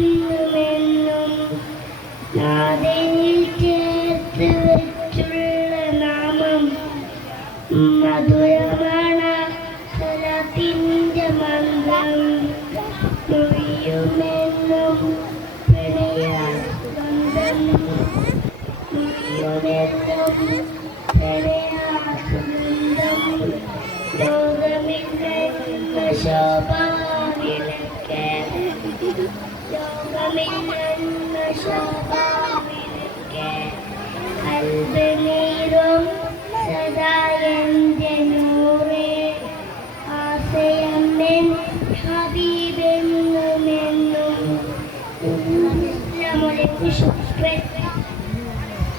ഹബീബെന്നുമെന്നും നാഥനിൽ ചേർത്ത് വെച്ചുള്ള നാമം മധുരമാണ് സ്വലാത്തിന്റെ മന്ത്രം മൊഴിയുമെന്നും പ്രണയാസുഗന്ധം മൊഴിയുമെന്നും പ്രണയാസുഗന്ധം ലോകമില്ലെന്ന ശോഭാവിളക്ക് ലോകമില്ലെന്ന ശോഭാവിളക്ക് കൽബിനീറും സദാ എൻ്റെ നൂറേ ആശയമെൻ ഹബീബെന്നുമെന്നും. അസ്സലാമു അലൈക്കും.